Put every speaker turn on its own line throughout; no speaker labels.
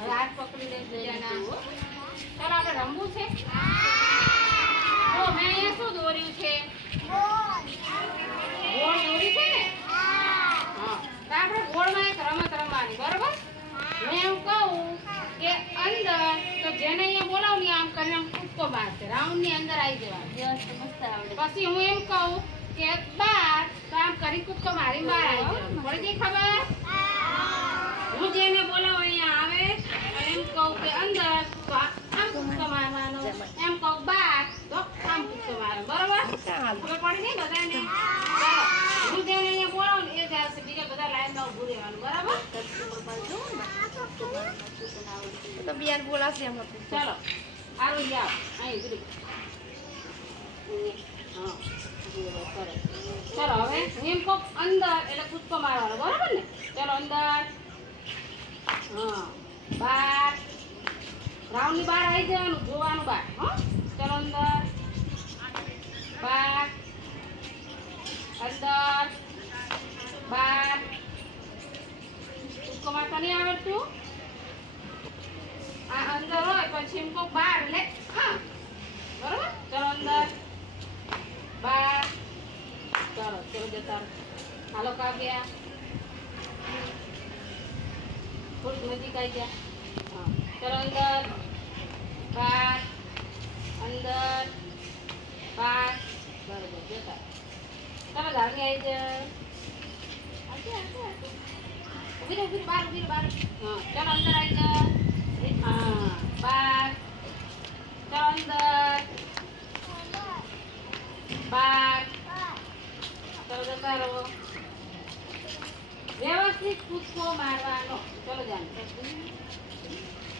હવે હાથ પકડી લે બીજાના ચાલો આપણે રમવું છે? તો મેં અહીંયા શું દોર્યું છે? ગોળ દોરી છે ને? હા. તો આપણે ગોળમાં એક રમત રમવાની બરોબર? મેં એવું કહું કે અંદર તો જેને અહીંયા બોલાવું ને આમ કરીને આમ કૂદકો મારશે. રાઉન્ડની અંદર આવી જવાનું. પછી હું એમ કહું કે બાર તો આમ કરી કૂદકો મારી બહાર આવી જવાનું. પડી ગઈ ખબર? હું જેને બોલાવું અહીંયા આવે અને એમ કહું કે અંદર તો કૂદકો એમ કહું બા તો આમ કૂદકો મારવાનો બરોબર? ખબર પડી બધાને ચાલો અહીંયા બોલાવું ને એ જ બીજા બધા લાઈનમાં ઊભું રહેવાનું બરાબર
તો બિયાર બોલાશે એમ
ચાલો આરો જાઓ અહીં હા ચાલો હવે હું એમ કહું અંદર એટલે કૂદકો મારવાનો બરાબર ને ચાલો અંદર હા બાર રાઉન્ડની બહાર આવી જવાનું, જોવાનું બહાર હો. ચાલો અંદર. બાર. અંદર. બાર. કૂદકો મારતા નહીં આવડતું? આ અંદર હોય, પછી એમ કહું બાર એટલે હા. બરોબર? ચલો અંદર. બાર. ચલો ચલો જતા. હાલો, કાવ્યા. થોડીક નજીક આવી ગયા. અંદર બાર અંદર બાર બરોબર જોતા. તમે ધારની આવી જાય ઊભી રહે ઊભી બાર ઊભી બહાર. હા, ચાલો અંદર આવી જાય હા, બાર ચાલો અંદર. બાર ચાલો જતા રહો. વ્યવસ્થિત કૂદકો મારવાનો ચલો ચાલો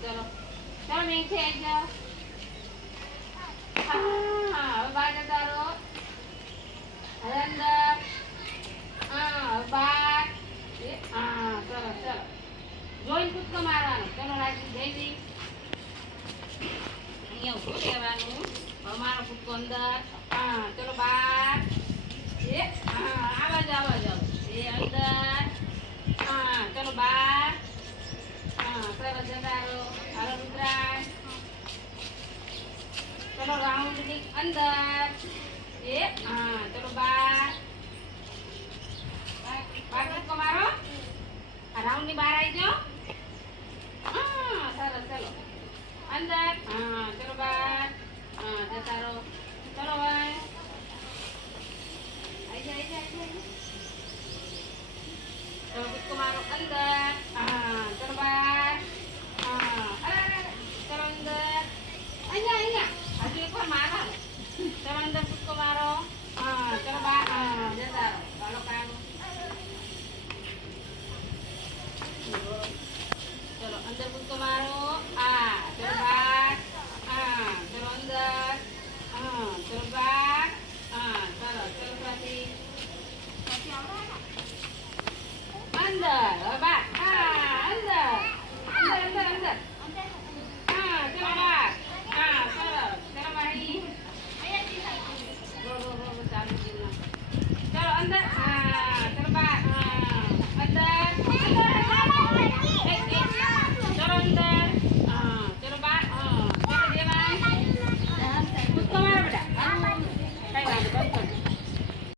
ચલો. ચલો નીચે આવી જાઓ અંદર હા ચલો ચલો. જોઈને કૂદકો મારવાનો. ચલો રાજુ અહીંયા ઉભું રહેવાનું. હવે મારો કૂદકો અંદર. હા, ચલો, બાર. એ, હા આવાજ આવાજ આવો એ, અંદર. હા, ચલો, બાર. હા સરસ જતા રહો. ચલો રાઉન્ડની અંદર એ હા ચલો બાર બાર કૂદકો મારો આ રાઉન્ડની બહાર આવી જાઓ હા સરસ ચલો અંદર હા ચલો બાર હા જતા રહો ચલો ભાઈ આવી જા આવી જા આવી જા ચલો કૂદકો મારો અંદર